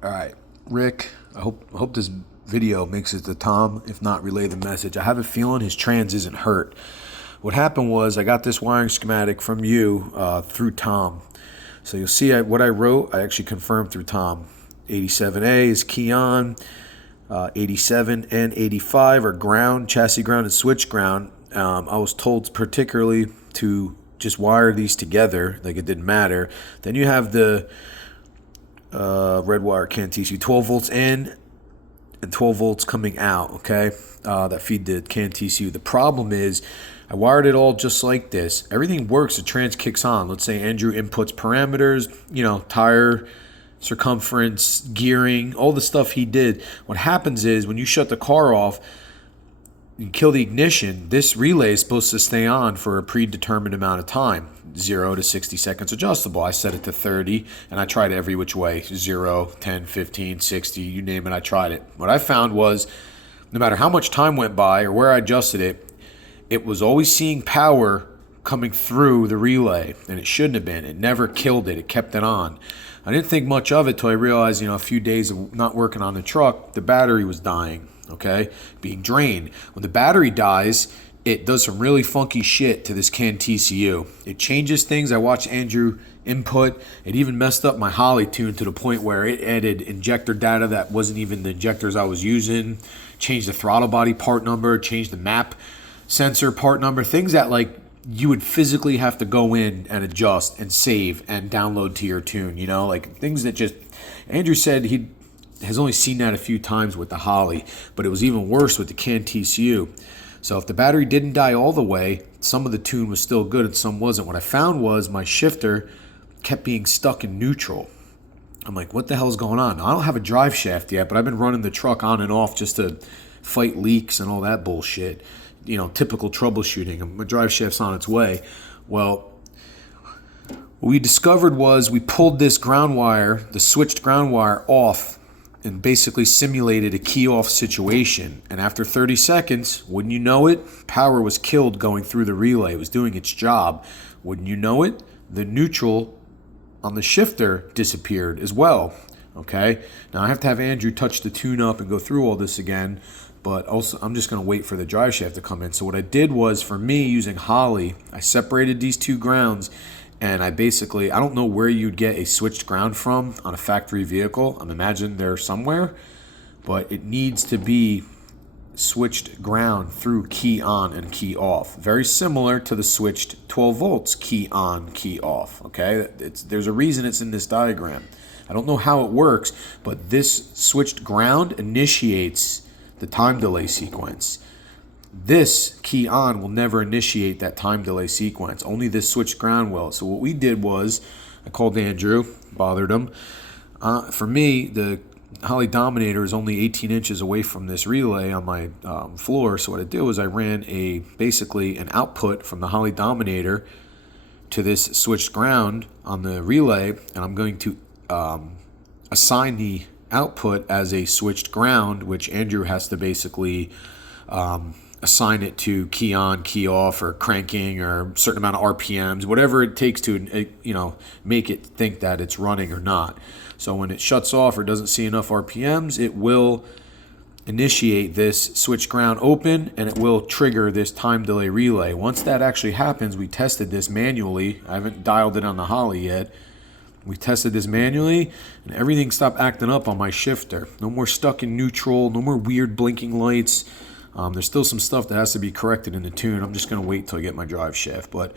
All right, Rick, I hope this video makes it to Tom. If not, relay the message. I have a feeling his trans isn't hurt. What happened was I got this wiring schematic from you through Tom. So you'll see what I wrote, I actually confirmed through Tom. 87A is key on, 87 and 85 are ground, chassis ground and switch ground. I was told particularly to just wire these together, like it didn't matter. Then you have the red wire Cantcu, 12 volts in and 12 volts coming out, okay, that feed the Cantcu. The problem is I wired it all just like this. Everything works, the trans kicks on. Let's say Andrew inputs parameters, tire circumference, gearing, all the stuff he did. What happens is when you shut the car off, you kill the ignition, this relay is supposed to stay on for a predetermined amount of time, 0 to 60 seconds adjustable. I set it to 30, and I tried it every which way, 0, 10, 15, 60, you name it, I tried it. What I found was no matter how much time went by or where I adjusted it, it was always seeing power coming through the relay, and it shouldn't have been. It never killed it. It kept it on. I didn't think much of it till I realized, a few days of not working on the truck, the battery was dying, okay, being drained. When the battery dies, it does some really funky shit to this CAN TCU. It changes things. I watched Andrew input. It even messed up my Holly tune to the point where it added injector data that wasn't even the injectors I was using, changed the throttle body part number, changed the map sensor part number, things that like you would physically have to go in and adjust and save and download to your tune, like things that just, Andrew said he has only seen that a few times with the Holly, but it was even worse with the CAN TCU. So if the battery didn't die all the way, some of the tune was still good and some wasn't. What I found was my shifter kept being stuck in neutral. I'm like, what the hell is going on? Now, I don't have a drive shaft yet, but I've been running the truck on and off just to fight leaks and all that bullshit. Typical troubleshooting. My drive shaft's on its way. Well, what we discovered was we pulled this ground wire, the switched ground wire, off and basically simulated a key off situation. And after 30 seconds, wouldn't you know it, power was killed going through the relay. It was doing its job. Wouldn't you know it, the neutral on the shifter disappeared as well. Okay, now I have to have Andrew touch the tune up and go through all this again, but also I'm just going to wait for the drive shaft to come in. So what I did was, for me, using Holly, I separated these two grounds, and I don't know where you'd get a switched ground from on a factory vehicle. I'm imagining they're somewhere, but it needs to be switched ground through key on and key off. Very similar to the switched 12 volts key on, key off. Okay, there's a reason it's in this diagram. I don't know how it works, but this switched ground initiates the time delay sequence. This key on will never initiate that time delay sequence. Only this switched ground will. So what we did was, I called Andrew, bothered him. For me, the Holly Dominator is only 18 inches away from this relay on my floor. So what I did was I ran basically an output from the Holly Dominator to this switched ground on the relay, and I'm going to assign the output as a switched ground, which Andrew has to basically assign it to key on, key off, or cranking, or a certain amount of RPMs, whatever it takes to make it think that it's running or not. So when it shuts off or doesn't see enough RPMs, it will initiate this switch ground open, and it will trigger this time delay relay. Once that actually happens, we tested this manually. I haven't dialed it on the Holly yet. We tested this manually, and everything stopped acting up on my shifter. No more stuck in neutral, no more weird blinking lights. There's still some stuff that has to be corrected in the tune. I'm just going to wait till I get my drive shaft. But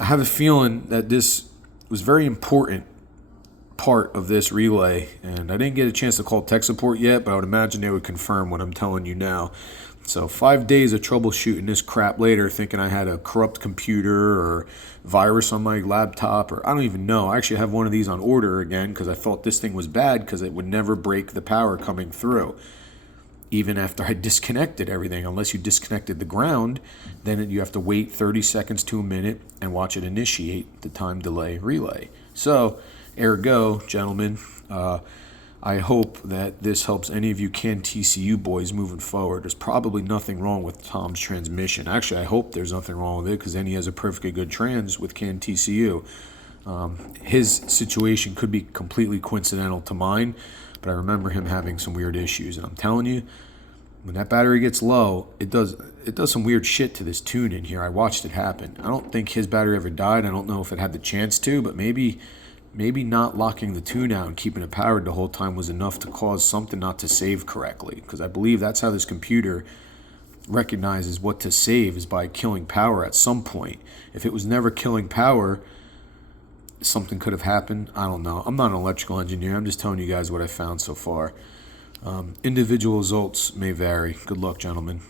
I have a feeling that this was very important part of this relay, and I didn't get a chance to call tech support yet, but I would imagine they would confirm what I'm telling you now. So 5 days of troubleshooting this crap later, thinking I had a corrupt computer or virus on my laptop, or I don't even know. I actually have one of these on order again because I thought this thing was bad because it would never break the power coming through. Even after I disconnected everything, unless you disconnected the ground, then you have to wait 30 seconds to a minute and watch it initiate the time delay relay. So, ergo, gentlemen, I hope that this helps any of you CAN TCU boys moving forward. There's probably nothing wrong with Tom's transmission. Actually, I hope there's nothing wrong with it, because then he has a perfectly good trans with CAN TCU. His situation could be completely coincidental to mine, but I remember him having some weird issues. And I'm telling you, when that battery gets low, it does some weird shit to this tune in here. I watched it happen. I don't think his battery ever died. I don't know if it had the chance to, but maybe not locking the tune out and keeping it powered the whole time was enough to cause something not to save correctly. Because I believe that's how this computer recognizes what to save, is by killing power at some point. If it was never killing power, something could have happened. I don't know. I'm not an electrical engineer. I'm just telling you guys what I found so far. Individual results may vary. Good luck, gentlemen.